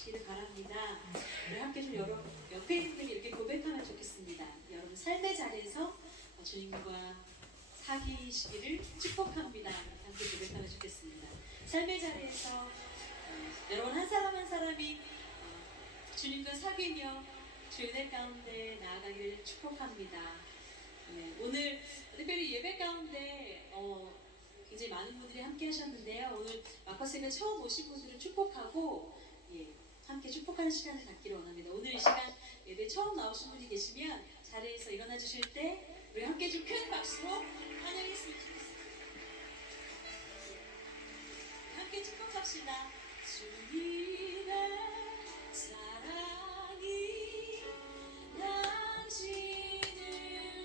되시기를 바랍니다. 우리 함께 좀 여러분 옆에 있는 분이 이렇게 고백하면 좋겠습니다. 여러분 삶의 자리에서 주님과 사귀시기를 축복합니다. 함께 고백하면 좋겠습니다. 삶의 자리에서 여러분 한 사람 한 사람이 주님과 사귀며 주의 은혜 가운데 나아가기를 축복합니다. 네, 오늘 특별히 예배 가운데 굉장히 많은 분들이 함께 하셨는데요. 오늘 마커스 예배 처음 오신 분들은 축복하고 함께 축복하는 시간을 갖기를 원합니다. 오늘 이 시간 예배 처음 나오신 분이 계시면 자리에서 일어나 주실 때 우리 함께 좀 큰 박수로 환영했으면 좋겠습니다. 함께 축복합시다. 주님의 사랑이 당신을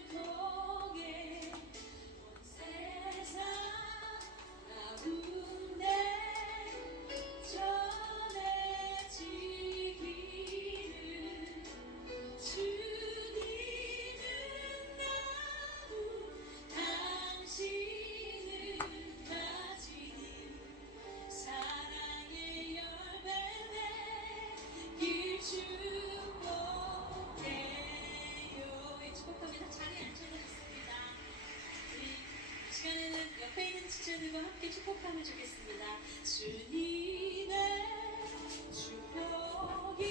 통해 온 세상 가운데 전해지기를 주님은 나무 당신을 가지니 사랑의 열매 맺길 축복해요. 축복합니다. 자리에 앉혀서 좋습니다. 우리 이 시간에는 옆에 있는 지체들과 함께 축복하면 좋겠습니다. 주님의 축복이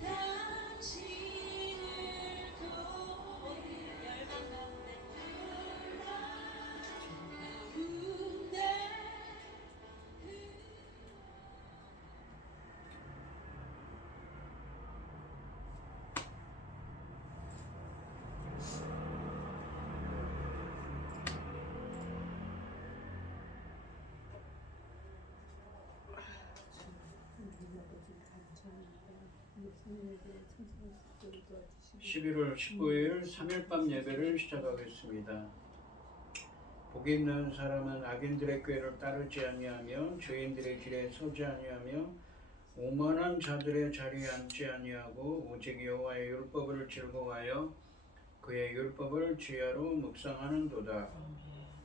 당신을 통해 열방 가운데 (11월 15일) 3일밤 예배를 시작하겠습니다. 복이 있는 사람은 악인들의 꾀를 따르지 아니하며 죄인들의 길에 서지 아니하며 오만한 자들의 자리에 앉지 아니하고 오직 여호와의 율법을 즐거워하여 그의 율법을 지혜로 묵상하는도다.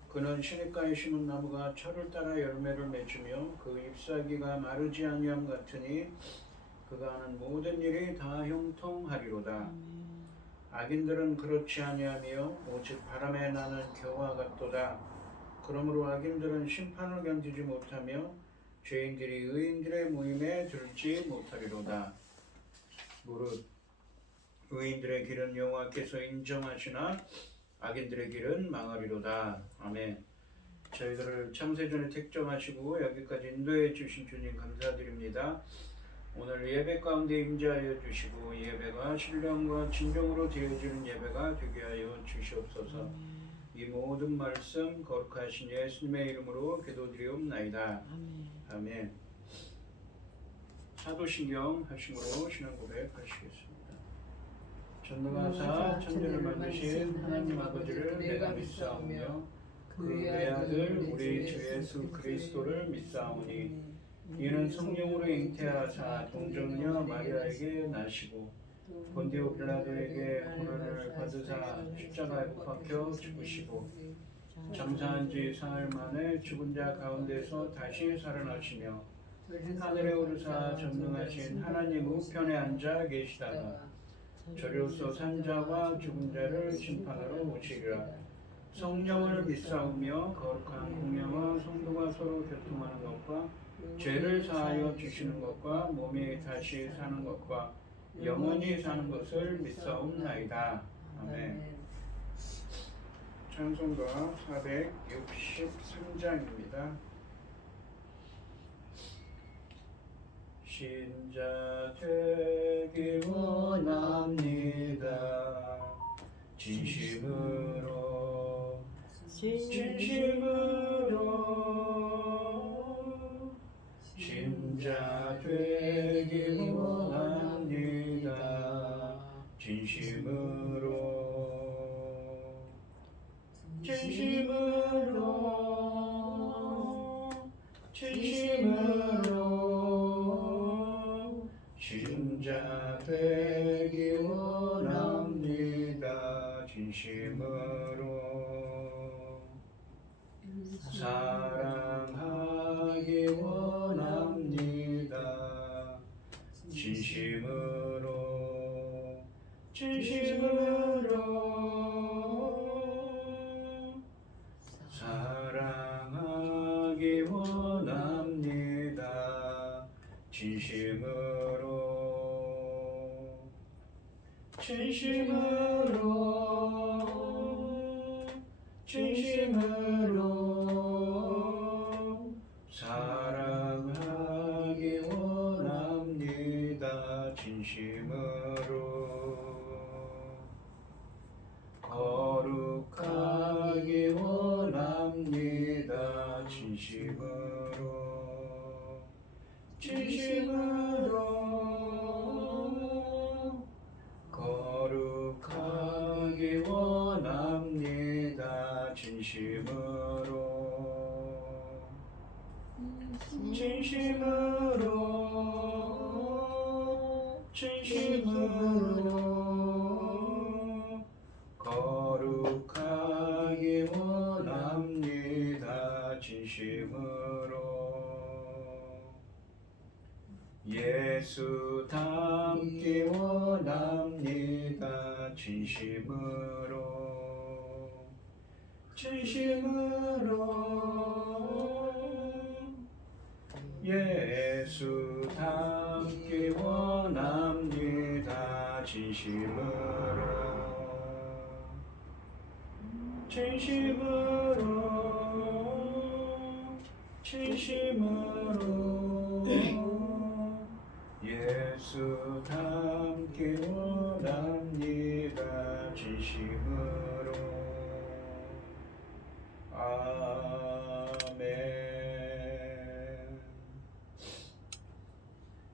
그는 시냇가에 심은 나무가 철을 따라 열매를 맺으며 그 잎사귀가 마르지 아니함 같으니 그가 하는 모든 일이 다 형통하리로다. 악인들은 그렇지 아니하며 오직 바람에 나는 겨와 같도다. 그러므로 악인들은 심판을 견디지 못하며 죄인들이 의인들의 모임에 들지 못하리로다. 무릇 의인들의 길은 여호와께서 인정하시나 악인들의 길은 망하리로다. 아멘. 저희들을 창세전에 택정하시고 여기까지 인도해 주신 주님 감사드립니다. 오늘 예배 가운데 임재하여 주시고 예배가 신령과 진정으로 드려지는 예배가 되게 하여 주시옵소서. 이 모든 말씀 거룩하신 예수님의 이름으로 기도드리옵나이다. 아멘. 사도신경 하심으로 신앙 고백하시겠습니다. 전능하사 천지를 만드신 하나님 아버지를 내가 믿사오며 그의 아들 우리 주 예수 그리스도를 믿사오니 이는 성령으로 잉태하사 동정녀 마리아에게 나시고 본디오 빌라도에게 고난을 받으사 십자가에 못 박혀 죽으시고 장사한 지 사흘 만에 죽은 자 가운데서 다시 살아나시며 하늘에 오르사 전능하신 하나님 우편에 앉아 계시다가 저리로서 산 자와 죽은 자를 심판하러 오시리라. 성령을 믿사오며 거룩한 공명과 성도가 서로 교통하는 것과 죄를 사하여 주시는 것과 몸이 다시 사는 것과 영원히 사는 것을 믿사옵나이다. 아멘. 찬송가 463장입니다. 신자 되기 원합니다. 진심으로 신자 되기 원합니다. 진심으로 신자 되기 원합니다. 진심으로 사랑하기 원합니다. 진심으로 진심으로 진심으로 사랑하기 원합니다. 진심으로 거룩하기 원합니다. 진심으로 진심으로 거룩하기 원합니다. 진심으로 진심으로 진심으로 거룩하기 원합니다. 진심으로 예수 닮기 원합니다. 진심으로 진심으로 예수 닮기 원합니다. 진심으로 진심으로 진심으로 예수 닮기 원합니다. 진심으로 아멘.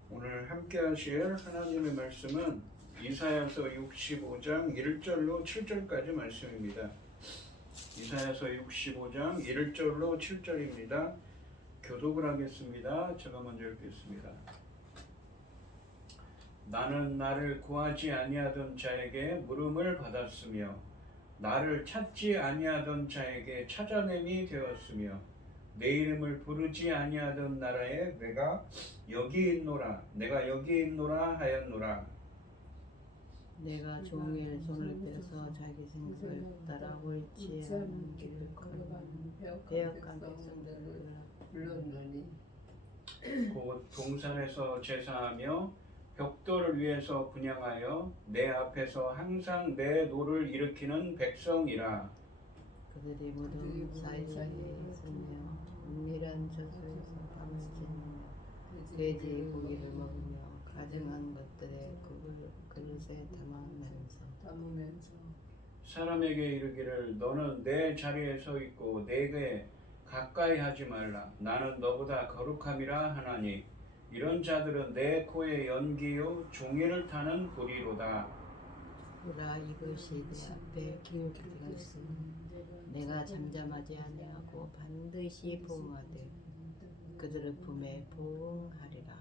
오늘 함께 하실 하나님의 말씀은 이사야서 65장 1절로 7절까지 말씀입니다. 이사야서 65장 1절로 7절입니다. 교독을 하겠습니다. 제가 먼저 읽겠습니다. 나는 나를 구하지 아니하던 자에게 물음을 받았으며 나를 찾지 아니하던 자에게 찾아냄이 되었으며 내 이름을 부르지 아니하던 나라에 내가 여기 있노라 하였노라. 내가 종일 손을 떼서 자기 생각을 따라 옳지 않은 길을 걸어가는 배역한 백성들을 불렀노니 곧 동산에서 제사하며 벽돌을 위해서 분향하여 내 앞에서 항상 내 노를 일으키는 백성이라. 그들이 모두 사이사이에 있으며 은밀한 저소에서 밤을 지내며 돼지 고기를 먹으며 가증한 것들의 그릇에 담으면서 사람에게 이르기를 너는 내 자리에 서 있고 내게 가까이 하지 말라. 나는 너보다 거룩함이라 하나니 이런 자들은 내 코에 연기요 종이를 타는 불이로다. 보라 이것이 내 앞에 기울기가 있으니 내가 잠잠하지 아니하고 반드시 보응하되 그들의 품에 보응하리라.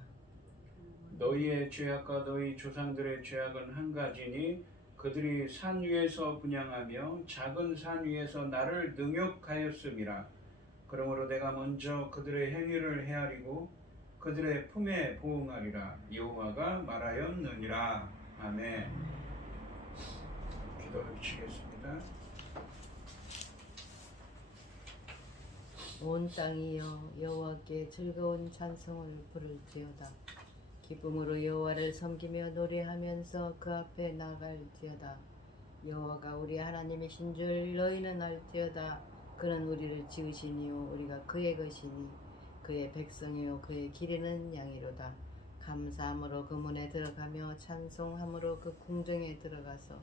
너희의 죄악과 너희 조상들의 죄악은 한 가지니 그들이 산 위에서 분향하며 작은 산 위에서 나를 능욕하였음이라. 그러므로 내가 먼저 그들의 행위를 헤아리고 그들의 품에 보응하리라. 여호와가 말하였느니라. 아멘. 기도를 마치겠습니다. 온 땅이여 여호와께 즐거운 찬송을 부를지어다. 기쁨으로 여호와를 섬기며 노래하면서 그 앞에 나갈지어다. 여호와가 우리 하나님이신 줄 너희는 알지어다. 그는 우리를 지으시니요 우리가 그의 것이니 그의 백성이요 그의 기르는 양이로다. 감사함으로 그 문에 들어가며 찬송함으로 그 궁정에 들어가서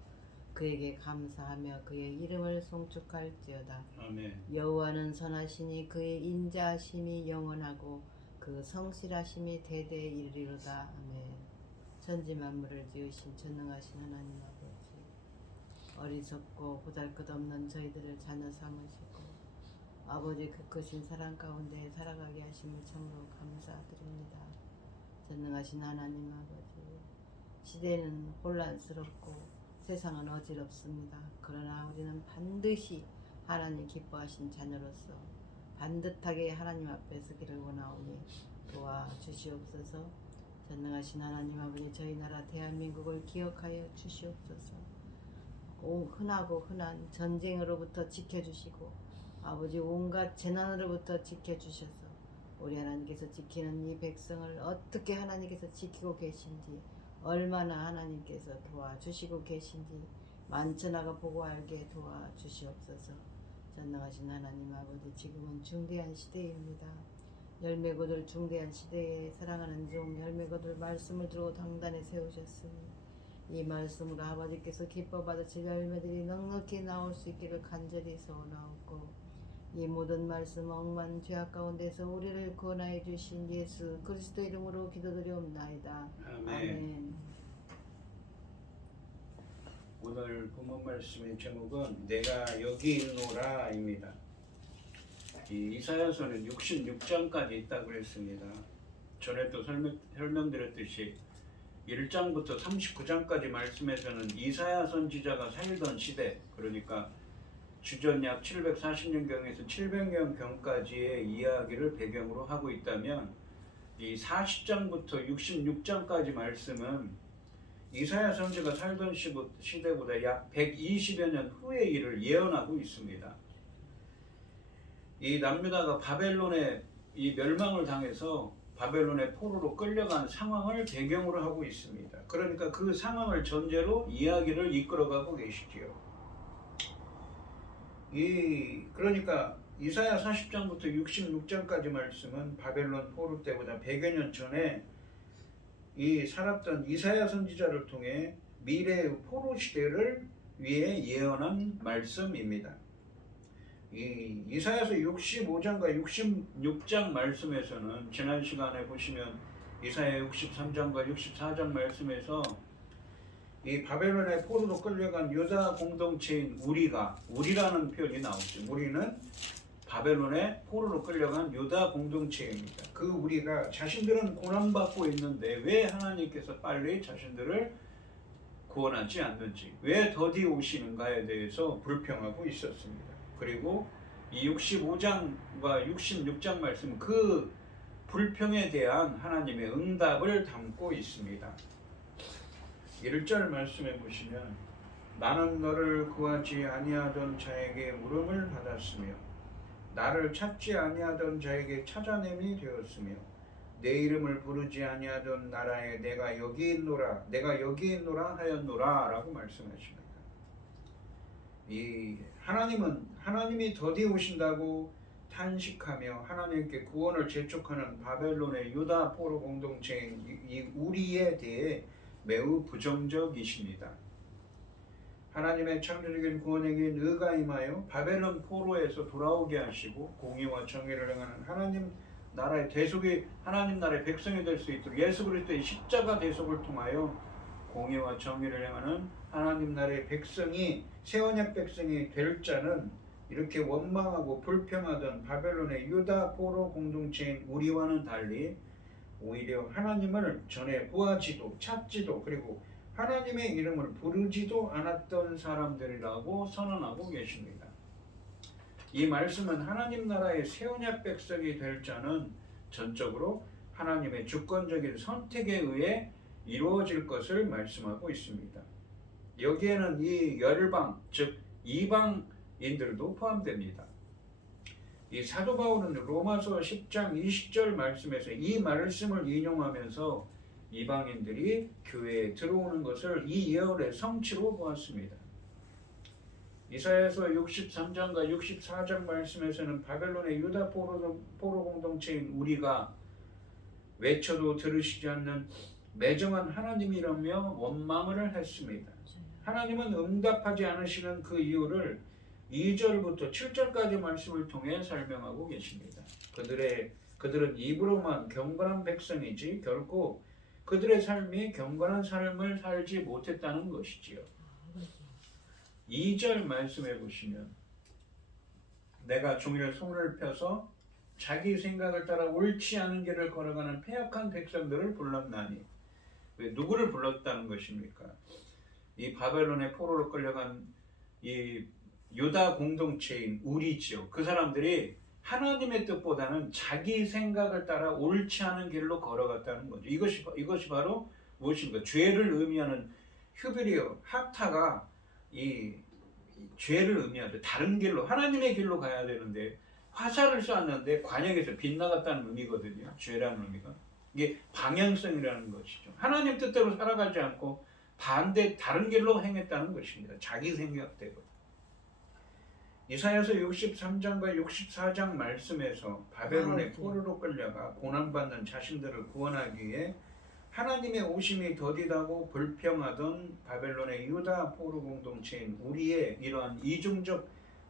그에게 감사하며 그의 이름을 송축할지어다. 아멘. 여호와는 선하시니 그의 인자하심이 영원하고 그 성실하심이 대대에 이르리로다. 아멘. 천지 만물을 지으신 전능하신 하나님 아버지, 어리석고 보잘것없는 저희들을 자녀 삼으시고 아버지 그 크신 사랑 가운데 살아가게 하심을 참으로 감사드립니다. 전능하신 하나님 아버지, 시대는 혼란스럽고 세상은 어지럽습니다. 그러나 우리는 반드시 하나님 기뻐하신 자녀로서 반듯하게 하나님 앞에 서기를 원하오니 도와주시옵소서. 전능하신 하나님 아버지, 저희 나라 대한민국을 기억하여 주시옵소서. 흔하고 흔한 전쟁으로부터 지켜주시고 아버지 온갖 재난으로부터 지켜주셔서 우리 하나님께서 지키는 이 백성을 어떻게 하나님께서 지키고 계신지, 얼마나 하나님께서 도와주시고 계신지 만천하가 보고 알게 도와주시옵소서. 전능하신 하나님 아버지, 지금은 중대한 시대입니다. 열매 거둘 중대한 시대에 사랑하는 종 열매 거둘 말씀을 들고 당단에 세우셨으니 이 말씀으로 아버지께서 기뻐 받으실 열매들이 넉넉히 나올 수 있기를 간절히 소원하옵고, 이 모든 말씀 억만 죄악 가운데서 우리를 구원하여 주신 예수 그리스도 이름으로 기도드리옵나이다. 아멘. 오늘 본문 말씀의 제목은 내가 여기 있노라입니다. 이 이사야서는 66장까지 있다고 했습니다. 전에도 설명드렸듯이 1장부터 39장까지 말씀에서는 이사야 선지자가 살던 시대, 그러니까 주전 약 740년경에서 700년경까지의 이야기를 배경으로 하고 있다면, 이 40장부터 66장까지 말씀은 이사야 선지가 살던 시대보다 약 120여 년 후의 일을 예언하고 있습니다. 이 남유다가 바벨론의 이 멸망을 당해서 바벨론의 포로로 끌려간 상황을 배경으로 하고 있습니다. 그러니까 그 상황을 전제로 이야기를 이끌어가고 계시지요. 그러니까 이사야 40장부터 66장까지 말씀은 바벨론 포로 때보다 100여 년 전에 이 살았던 이사야 선지자를 통해 미래의 포로 시대를 위해 예언한 말씀입니다. 이 이사야서 65장과 66장 말씀에서는 지난 시간에 보시면 이사야 63장과 64장 말씀에서 이 바벨론의 포로로 끌려간 유다 공동체인 우리라는 표현이 나오죠. 우리는 바벨론의 포로로 끌려간 유다 공동체입니다. 그 우리가 자신들은 고난받고 있는데 왜 하나님께서 빨리 자신들을 구원하지 않는지, 왜 더디 오시는가에 대해서 불평하고 있었습니다. 그리고 이 65장과 66장 말씀, 그 불평에 대한 하나님의 응답을 담고 있습니다. 1절 말씀해 보시면 나는 너를 구하지 아니하던 자에게 물음을 받았으며 나를 찾지 아니하던 자에게 찾아냄이 되었으며 내 이름을 부르지 아니하던 나라에 내가 여기 있노라 하였노라 라고 말씀하십니다. 이 하나님이 더디 오신다고 탄식하며 하나님께 구원을 재촉하는 바벨론의 유다 포로 공동체인 이 우리에 대해 매우 부정적이십니다. 하나님의 창조적인 구원에게 의가 임하여 바벨론 포로에서 돌아오게 하시고 공의와 정의를 행하는 하나님 나라의 대속이 하나님 나라의 백성이 될 수 있도록 예수 그리스도의 십자가 대속을 통하여 공의와 정의를 행하는 하나님 나라의 백성이 새 언약 백성이 될 자는 이렇게 원망하고 불평하던 바벨론의 유다 포로 공동체인 우리와는 달리 오히려 하나님을 전에 구하지도 찾지도 그리고 하나님의 이름을 부르지도 않았던 사람들이라고 선언하고 계십니다. 이 말씀은 하나님 나라의 새 언약 백성이 될 자는 전적으로 하나님의 주권적인 선택에 의해 이루어질 것을 말씀하고 있습니다. 여기에는 이 열방, 즉 이방인들도 포함됩니다. 이 사도 바울은 로마서 10장 20절 말씀에서 이 말씀을 인용하면서 이방인들이 교회에 들어오는 것을 이 예언의 성취로 보았습니다. 이사야서 63장과 64장 말씀에서는 바벨론의 유다 포로 공동체인 우리가 외쳐도 들으시지 않는 매정한 하나님이라며 원망을 했습니다. 하나님은 응답하지 않으시는 그 이유를 2절부터 7절까지 말씀을 통해 설명하고 계십니다. 그들은 입으로만 경건한 백성이지 결코 그들의 삶이 경건한 삶을 살지 못했다는 것이지요. 2절 말씀해 보시면 내가 종일 손을 펴서 자기 생각을 따라 옳지 않은 길을 걸어가는 패역한 백성들을 불렀나니, 왜 누구를 불렀다는 것입니까? 이 바벨론의 포로로 끌려간 이 유다 공동체인 우리지요. 그 사람들이 하나님의 뜻보다는 자기 생각을 따라 옳지 않은 길로 걸어갔다는 거죠. 이것이 바로 무엇인가? 죄를 의미하는 휴브리어, 학타가 이 죄를 의미하죠. 다른 길로, 하나님의 길로 가야 되는데 화살을 쐈는데 관역에서 빗나갔다는 의미거든요. 죄라는 의미가. 이게 방향성이라는 것이죠. 하나님 뜻대로 살아가지 않고 반대 다른 길로 행했다는 것입니다. 자기 생각대로. 이사야서 63장과 64장 말씀에서 바벨론의 포로로 끌려가 고난받는 자신들을 구원하기 위해 하나님의 오심이 더디다고 불평하던 바벨론의 유다 포로 공동체인 우리의 이러한 이중적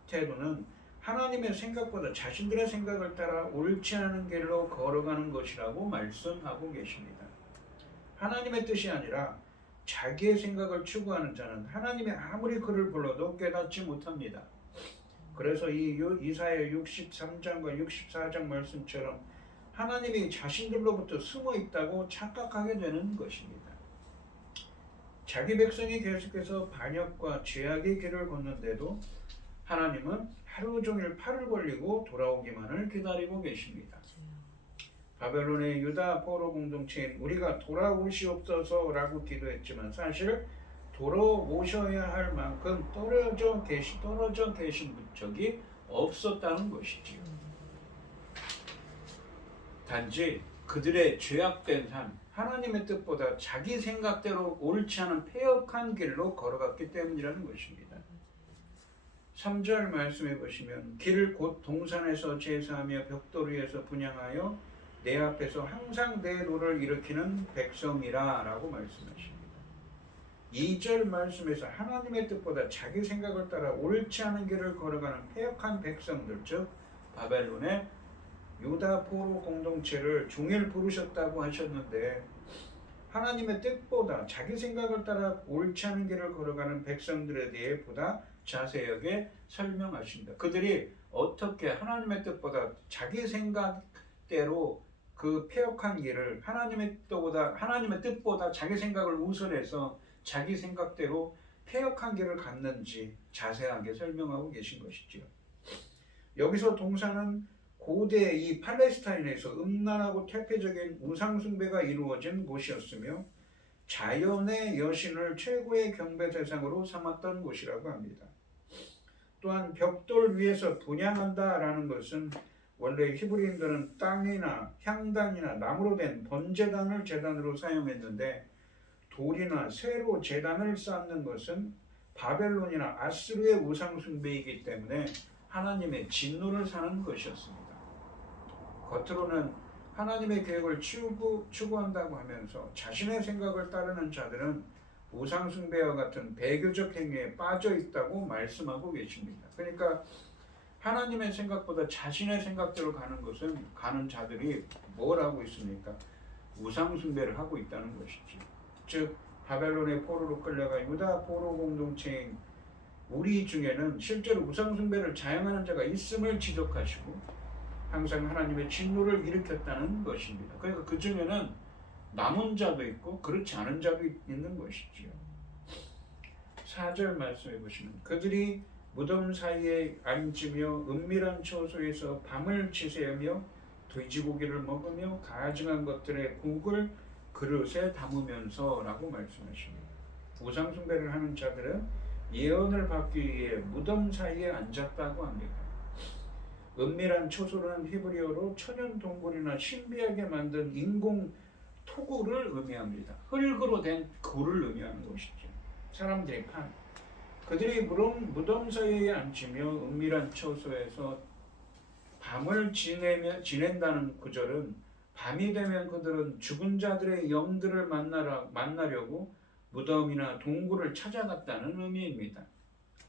태도는 하나님의 생각보다 자신들의 생각을 따라 옳지 않은 길로 걸어가는 것이라고 말씀하고 계십니다. 하나님의 뜻이 아니라 자기의 생각을 추구하는 자는 하나님이 아무리 그를 불러도 깨닫지 못합니다. 그래서 이 이사야 63장과 64장 말씀처럼 하나님이 자신들로부터 숨어 있다고 착각하게 되는 것입니다. 자기 백성이 계속해서 반역과 죄악의 길을 걷는데도 하나님은 하루 종일 팔을 벌리고 돌아오기만을 기다리고 계십니다. 바벨론의 유다 포로 공동체인 우리가 돌아오시옵소서라고 기도했지만 사실 돌아오셔야 할 만큼 떨어져 계신 적이 없었다는 것이지요. 단지 그들의 죄악된 삶, 하나님의 뜻보다 자기 생각대로 옳지 않은 패역한 길로 걸어갔기 때문이라는 것입니다. 3절 말씀해 보시면 길을 곧 동산에서 제사하며 벽돌 위에서 분향하여 내 앞에서 항상 내 노를 일으키는 백성이라 라고 말씀하십니다. 2절 말씀에서 하나님의 뜻보다 자기 생각을 따라 옳지 않은 길을 걸어가는 패역한 백성들, 즉 바벨론의 유다 포로 공동체를 종일 부르셨다고 하셨는데 하나님의 뜻보다 자기 생각을 따라 옳지 않은 길을 걸어가는 백성들에 대해 보다 자세하게 설명하십니다. 그들이 어떻게 하나님의 뜻보다 자기 생각대로 그 패역한 길을 하나님의 뜻보다 자기 생각을 우선해서 자기 생각대로 패역한 길을 갔는지 자세하게 설명하고 계신 것이지요. 여기서 동산은 고대 이 팔레스타인에서 음란하고 퇴폐적인 우상숭배가 이루어진 곳이었으며 자연의 여신을 최고의 경배 대상으로 삼았던 곳이라고 합니다. 또한 벽돌 위에서 분향한다라는 것은 원래 히브리인들은 땅이나 향단이나 나무로 된 번제단을 제단으로 사용했는데 돌이나 쇠로 제단을 쌓는 것은 바벨론이나 아스르의 우상숭배이기 때문에 하나님의 진노를 사는 것이었습니다. 겉으로는 하나님의 계획을 추구한다고 하면서 자신의 생각을 따르는 자들은 우상숭배와 같은 배교적 행위에 빠져 있다고 말씀하고 계십니다. 그러니까 하나님의 생각보다 자신의 생각대로 가는 자들이 뭘 하고 있습니까? 우상숭배를 하고 있다는 것이지. 즉 바벨론의 포로로 끌려가 유다 포로 공동체인 우리 중에는 실제로 우상숭배를 자행하는 자가 있음을 지적하시고 항상 하나님의 진노를 일으켰다는 것입니다. 그러니까 그 중에는 남은 자도 있고 그렇지 않은 자도 있는 것이지요. 4절 말씀해 보시면 그들이 무덤 사이에 앉으며 은밀한 처소에서 밤을 지새우며 돼지고기를 먹으며 가증한 것들의 국을 그릇에 담으면서 라고 말씀하십니다. 우상숭배를 하는 자들은 예언을 받기 위해 무덤 사이에 앉았다고 합니다. 은밀한 초소는 히브리어로 천연 동굴이나 신비하게 만든 인공 토굴을 의미합니다. 흙으로 된 굴을 의미하는 것이죠. 사람들이 그들이 무덤 사이에 앉으며 은밀한 처소에서 밤을 지낸다는 구절은 밤이 되면 그들은 죽은 자들의 영들을 만나려고 무덤이나 동굴을 찾아갔다는 의미입니다.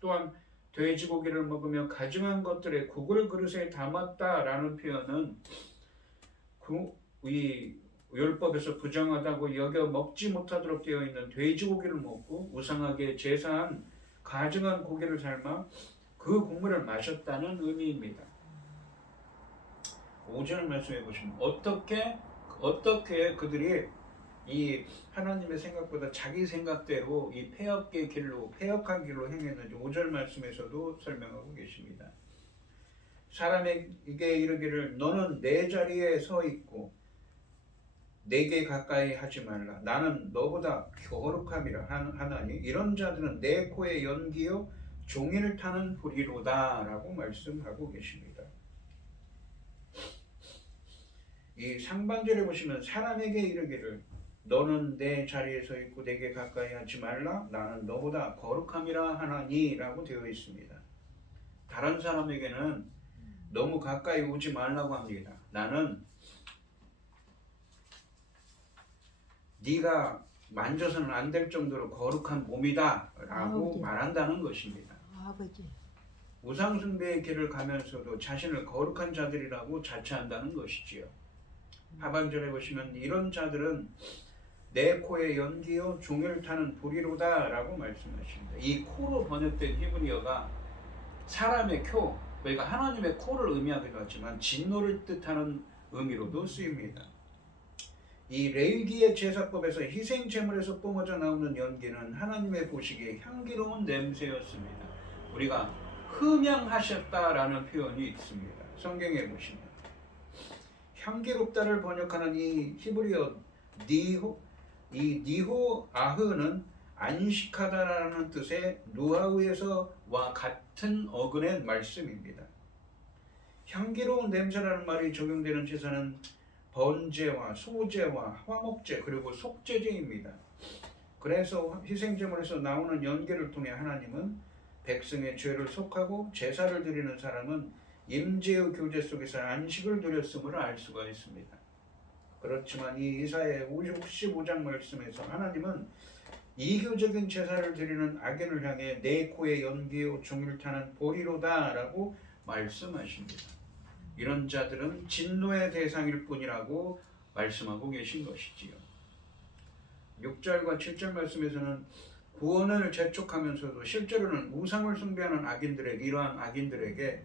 또한 돼지고기를 먹으며 가증한 것들의 국을 그릇에 담았다라는 표현은 이 율법에서 부정하다고 여겨 먹지 못하도록 되어 있는 돼지고기를 먹고 우상하게 제사한 가증한 고기를 삶아 그 국물을 마셨다는 의미입니다. 5절 말씀해 보시면 어떻게 그들이 이 하나님의 생각보다 자기 생각대로 이 패역한 길로 행했는지 5절 말씀에서도 설명하고 계십니다. 사람에게 이르기를 너는 내 자리에 서 있고 내게 가까이 하지 말라. 나는 너보다 거룩함이라 하나니 이런 자들은 내 코에 연기요 종일 타는 불이로다 라고 말씀하고 계십니다. 이 상반절에 보시면 사람에게 이르기를 너는 내 자리에 서 있고 내게 가까이 하지 말라 나는 너보다 거룩함이라 하나니라고 되어 있습니다. 다른 사람에게는 너무 가까이 오지 말라고 합니다. 나는 네가 만져서는 안 될 정도로 거룩한 몸이다 라고 아버지. 말한다는 것입니다. 아버지. 우상숭배의 길을 가면서도 자신을 거룩한 자들이라고 자처한다는 것이지요. 하반절에 보시면 이런 자들은 내 코에 연기요 종을 타는 불이로다 라고 말씀하십니다. 이 코로 번역된 히브리어가 사람의 코, 그러니까 하나님의 코를 의미하기도 하지만 진노를 뜻하는 의미로도 쓰입니다. 이 레위기의 제사법에서 희생 제물에서 뿜어져 나오는 연기는 하나님의 보시기에 향기로운 냄새였습니다. 우리가 흠향하셨다라는 표현이 있습니다. 성경에 보시면 향기롭다를 번역하는 이 히브리어 니호아흐는 안식하다라는 뜻의 누아우에서와 같은 어근의 말씀입니다. 향기로운 냄새라는 말이 적용되는 제사는 번제와 소제와 화목제 그리고 속죄제입니다. 그래서 희생제물에서 나오는 연기를 통해 하나님은 백성의 죄를 속하고 제사를 드리는 사람은 임재의 교제 속에서 안식을 누렸음을 알 수가 있습니다. 그렇지만 이 이사야 55장 말씀에서 하나님은 이교적인 제사를 드리는 악인을 향해 내 코에 연기요 종을 타는 보리로다 라고 말씀하십니다. 이런 자들은 진노의 대상일 뿐이라고 말씀하고 계신 것이지요. 6절과 7절 말씀에서는 구원을 재촉하면서도 실제로는 우상을 숭배하는 악인들에게 이러한 악인들에게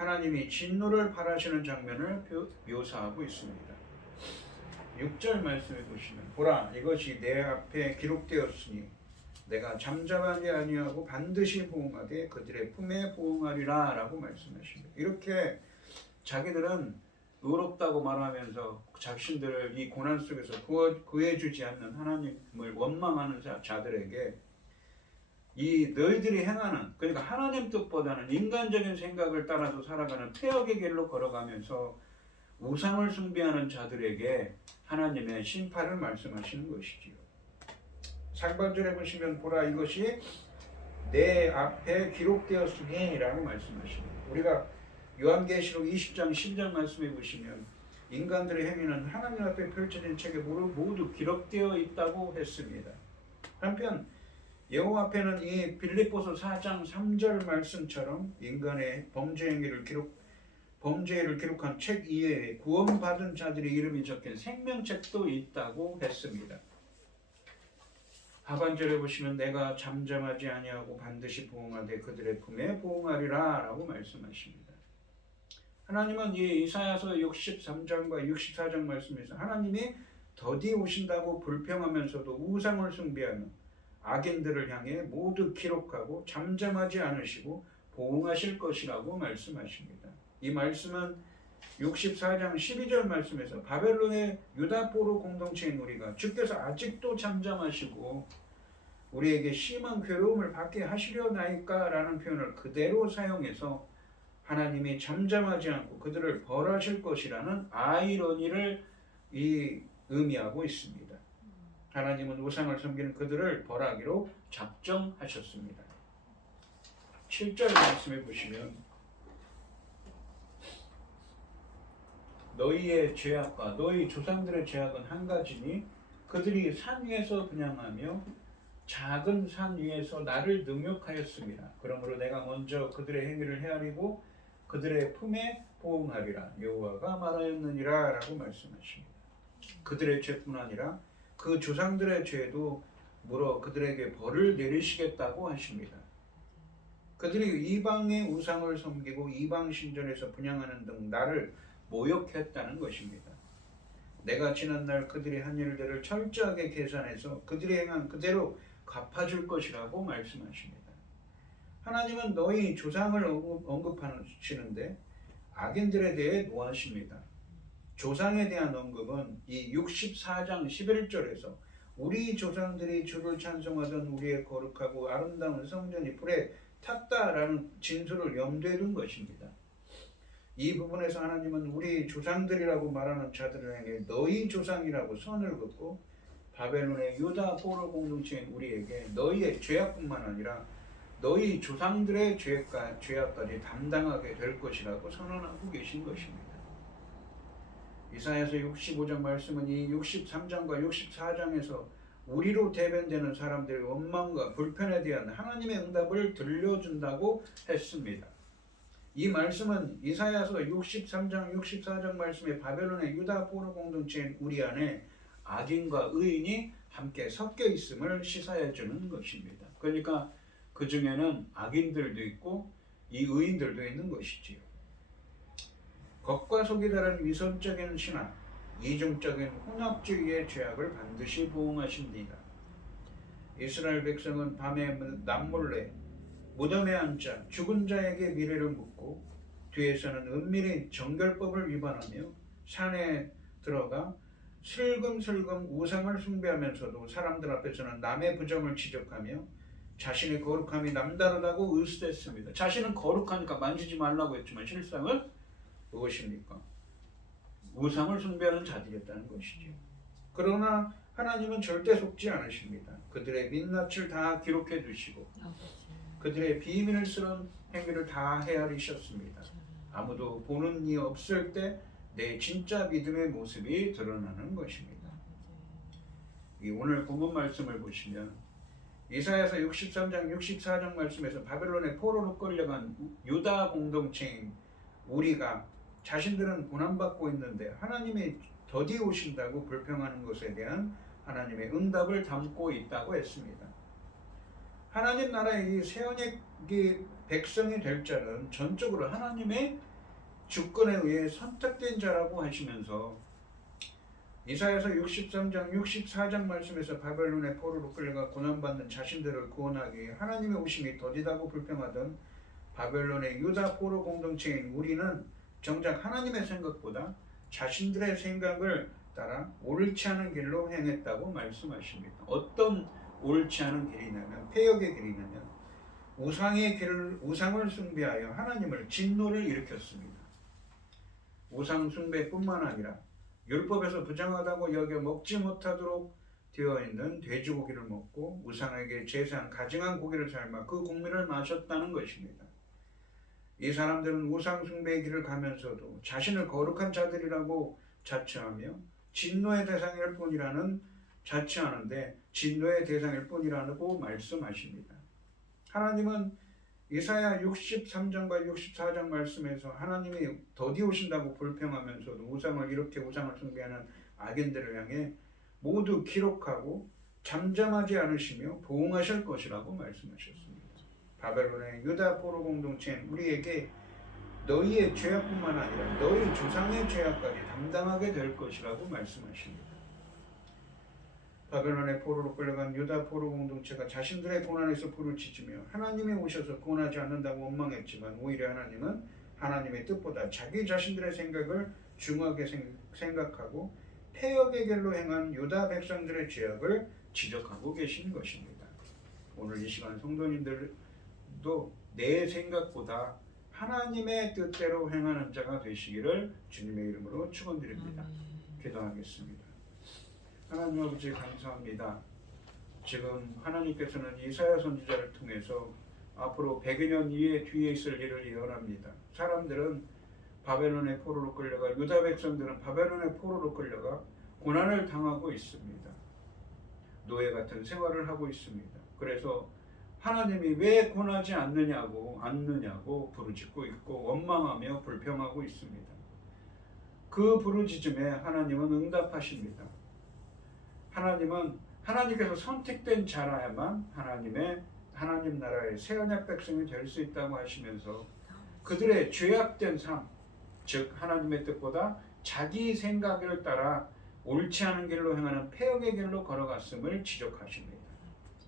하나님이 진노를 바라시는 장면을 묘사하고 있습니다. 6절 말씀에 보시면 보라 이것이 내 앞에 기록되었으니 내가 잠잠하게 아니하고 반드시 보응하되 그들의 품에 보응하리라 라고 말씀하십니다. 이렇게 자기들은 의롭다고 말하면서 자신들을 이 고난 속에서 구해주지 않는 하나님을 원망하는 자들에게 이 너희들이 행하는 그러니까 하나님 뜻보다는 인간적인 생각을 따라서 살아가는 폐역의 길로 걸어가면서 우상을 숭배하는 자들에게 하나님의 심판을 말씀하시는 것이지요. 상반절에 보시면 보라 이것이 내 앞에 기록되었으니 라고 말씀하십니다. 우리가 요한계시록 20장 10장 말씀해 보시면 인간들의 행위는 하나님 앞에 펼쳐진 책에 모두 기록되어 있다고 했습니다. 한편 여호와 앞에는 이 빌립보서 4장 3절 말씀처럼 인간의 범죄를 기록한 책 이외에 구원받은 자들의 이름이 적힌 생명책도 있다고 했습니다. 하반절에 보시면 내가 잠잠하지 아니하고 반드시 보응하되 그들의 품에 보응하리라 라고 말씀하십니다. 하나님은 이 이사야서 63장과 64장 말씀에서 하나님이 더디 오신다고 불평하면서도 우상을 숭배하는 악인들을 향해 모두 기록하고 잠잠하지 않으시고 보응하실 것이라고 말씀하십니다. 이 말씀은 64장 12절 말씀에서 바벨론의 유다포로 공동체인 우리가 주께서 아직도 잠잠하시고 우리에게 심한 괴로움을 받게 하시려나이까 라는 표현을 그대로 사용해서 하나님이 잠잠하지 않고 그들을 벌하실 것이라는 아이러니를 의미하고 있습니다. 하나님은 우상을 섬기는 그들을 벌하기로 작정하셨습니다. 7절 말씀해 보시면 너희의 죄악과 너희 조상들의 죄악은 한 가지니 그들이 산 위에서 분향하며 작은 산 위에서 나를 능욕하였습니다. 그러므로 내가 먼저 그들의 행위를 헤아리고 그들의 품에 보응하리라 여호와가 말하였느니라 라고 말씀하십니다. 그들의 죄뿐 아니라 그 조상들의 죄도 물어 그들에게 벌을 내리시겠다고 하십니다. 그들이 이방의 우상을 섬기고 이방 신전에서 분향하는 등 나를 모욕했다는 것입니다. 내가 지난날 그들이 한 일들을 철저하게 계산해서 그들이 행한 그대로 갚아줄 것이라고 말씀하십니다. 하나님은 너희 조상을 언급하시는데 악인들에 대해 노하십니다. 조상에 대한 언급은 이 64장 11절에서 우리 조상들이 주를 찬송하던 우리의 거룩하고 아름다운 성전이 불에 탔다라는 진술을 염두에 둔 것입니다. 이 부분에서 하나님은 우리 조상들이라고 말하는 자들을 향해 너희 조상이라고 선을 긋고 바벨론의 유다 포로 공동체인 우리에게 너희의 죄악뿐만 아니라 너희 조상들의 죄악까지 담당하게 될 것이라고 선언하고 계신 것입니다. 이사야서 65장 말씀은 이 63장과 64장에서 우리로 대변되는 사람들의 원망과 불편에 대한 하나님의 응답을 들려준다고 했습니다. 이 말씀은 이사야서 63장, 64장 말씀에 바벨론의 유다 포로 공동체인 우리 안에 악인과 의인이 함께 섞여 있음을 시사해 주는 것입니다. 그러니까 그 중에는 악인들도 있고 이 의인들도 있는 것이지요. 겉과 속이 다른 위선적인 신앙, 이중적인 혼합주의의 죄악을 반드시 보응하십니다. 이스라엘 백성은 밤에 남몰래 무덤에 앉아 죽은 자에게 미래를 묻고 뒤에서는 은밀히 정결법을 위반하며 산에 들어가 슬금슬금 우상을 숭배하면서도 사람들 앞에서는 남의 부정을 지적하며 자신의 거룩함이 남다르다고 의수했습니다. 자신은 거룩하니까 만지지 말라고 했지만 실상은 무엇입니까? 우상을 숭배하는 자들이었다는 것이죠. 그러나 하나님은 절대 속지 않으십니다. 그들의 민낯을 다 기록해 두시고 그들의 비밀스러운 행위를 다 헤아리셨습니다. 아무도 보는 이 없을 때 내 진짜 믿음의 모습이 드러나는 것입니다. 이 오늘 본문 말씀을 보시면 이사야서 63장 64장 말씀에서 바벨론의 포로로 끌려간 유다 공동체인 우리가 자신들은 고난받고 있는데 하나님이 더디 오신다고 불평하는 것에 대한 하나님의 응답을 담고 있다고 했습니다. 하나님 나라의 이 새언약의 백성이 될 자는 전적으로 하나님의 주권에 의해 선택된 자라고 하시면서 이사야서 63장 64장 말씀에서 바벨론의 포로로 끌려가 고난받는 자신들을 구원하기 위해 하나님의 오심이 더디다고 불평하던 바벨론의 유다 포로 공동체인 우리는 정작 하나님의 생각보다 자신들의 생각을 따라 옳지 않은 길로 행했다고 말씀하십니다. 어떤 옳지 않은 길이냐면 폐역의 길이냐면 우상을 숭배하여 하나님을 진노를 일으켰습니다. 우상 숭배뿐만 아니라 율법에서 부정하다고 여겨 먹지 못하도록 되어 있는 돼지고기를 먹고 우상에게 제사한 가증한 고기를 삶아 그 국물을 마셨다는 것입니다. 이 사람들은 우상 숭배의 길을 가면서도 자신을 거룩한 자들이라고 자처하며 진노의 대상일 뿐이라는 자처하는데 진노의 대상일 뿐이라고 말씀하십니다. 하나님은 이사야 63장과 64장 말씀에서 하나님이 더디 오신다고 불평하면서도 이렇게 우상을 숭배하는 악인들을 향해 모두 기록하고 잠잠하지 않으시며 보응하실 것이라고 말씀하셨습니다. 바벨론의 유다 포로 공동체인 우리에게 너희의 죄악뿐만 아니라 너희 조상의 죄악까지 담당하게 될 것이라고 말씀하십니다. 바벨론의 포로로 끌려간 유다 포로 공동체가 자신들의 고난에서 부르짖으며 하나님이 오셔서 구원하지 않는다고 원망했지만 오히려 하나님은 하나님의 뜻보다 자기 자신들의 생각을 중하게 생각하고 폐역의 길로 행한 유다 백성들의 죄악을 지적하고 계신 것입니다. 오늘 이 시간 성도님들도 내 생각보다 하나님의 뜻대로 행하는 자가 되시기를 주님의 이름으로 축원드립니다. 기도하겠습니다. 하나님 아버지 감사합니다. 지금 하나님께서는 이사야 선지자를 통해서 앞으로 100여 년 뒤에 있을 일을 예언합니다. 사람들은 바벨론의 포로로 끌려가 유다 백성들은 바벨론의 포로로 끌려가 고난을 당하고 있습니다. 노예 같은 생활을 하고 있습니다. 그래서 하나님이 왜 권하지 않느냐고 부르짖고 있고 원망하며 불평하고 있습니다. 그 부르짖음에 하나님은 응답하십니다. 하나님은 하나님께서 선택된 자라야만 하나님 나라의 새 언약 백성이 될 수 있다고 하시면서 그들의 죄악된 삶, 즉 하나님의 뜻보다 자기 생각을 따라 옳지 않은 길로 행하는 폐역의 길로 걸어갔음을 지적하십니다.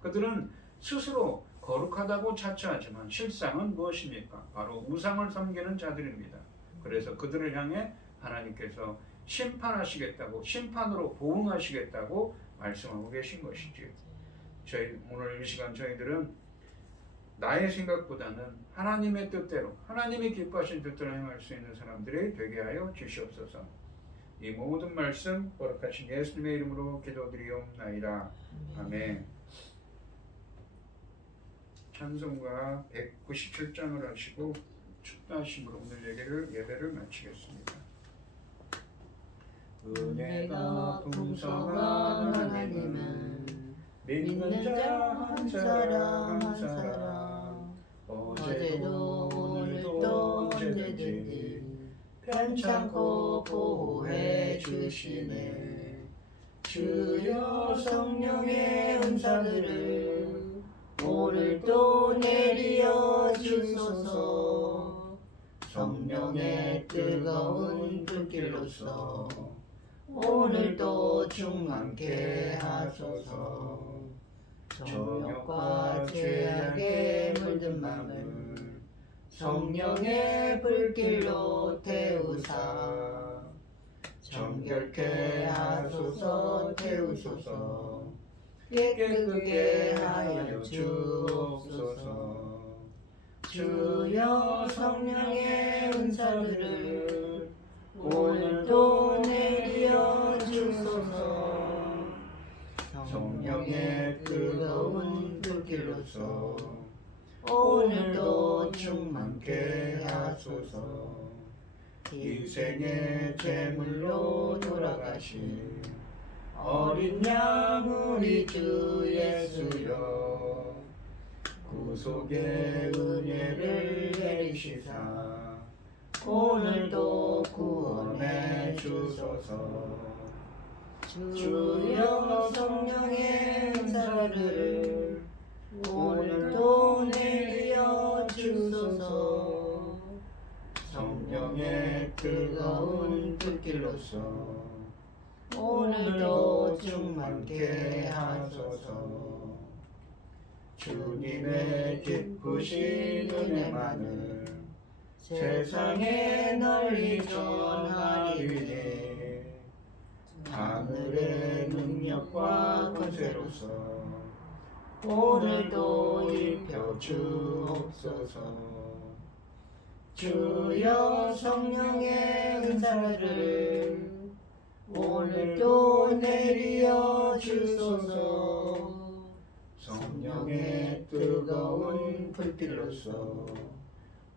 그들은 스스로 거룩하다고 자처하지만 실상은 무엇입니까? 바로 우상을 섬기는 자들입니다. 그래서 그들을 향해 하나님께서 심판하시겠다고, 심판으로 보응하시겠다고 말씀하고 계신 것이지요. 오늘 이 시간 저희들은 나의 생각보다는 하나님의 뜻대로 하나님이 기뻐하신 뜻대로 행할 수 있는 사람들이 되게 하여 주시옵소서. 이 모든 말씀 거룩하신 예수님의 이름으로 기도드리옵나이다. 아멘. 찬송가 197장을 하시고 축도하심으로 오늘 예배를 마치겠습니다. 은혜가 풍성한 하나님은 믿는 자 한 사람 한 사람 어제도 오늘도 언제든지 편찮고 보호해 주시네. 주여 성령의 은사들을 오늘도 내리어 주소서. 성령의 뜨거운 불길로서 오늘도 충만케 하소서. 정욕과 죄악에 물든 마음을 성령의 불길로 태우사 정결케 하소서. 태우소서. 깨끗게 하여 주옵소서. 주여 성령의 은사들을 오늘도 내리어 주소서. 성령의 뜨거운 불길로서 오늘도 충만케 하소서. 인생의 제물로 돌아가신 어린 양 우리 주 예수여 구속의 은혜를 내리시사 오늘도 구원해 주소서. 주여 성령의 은사를 오늘도 내리어 주소서. 성령의 뜨거운 불길로서 오늘도 충만케 하소서. 주님의 기쁘신 은혜만을 세상에 널리 전하리니 하늘의 능력과 권세로서 오늘도 입혀 주옵소서. 주여 성령의 은사를 오늘도 내리어 주소서. 성령의 뜨거운 불길로서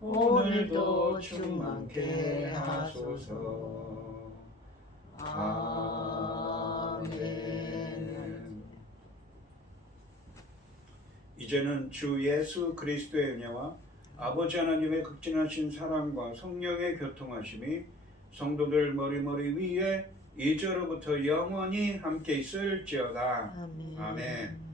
오늘도 충만케 하소서. 아멘. 이제는 주 예수 그리스도의 은혜와 아버지 하나님의 극진하신 사랑과 성령의 교통하심이 성도들 머리머리 위에 이제로부터 영원히 함께 있을지어다. 아멘. 아멘.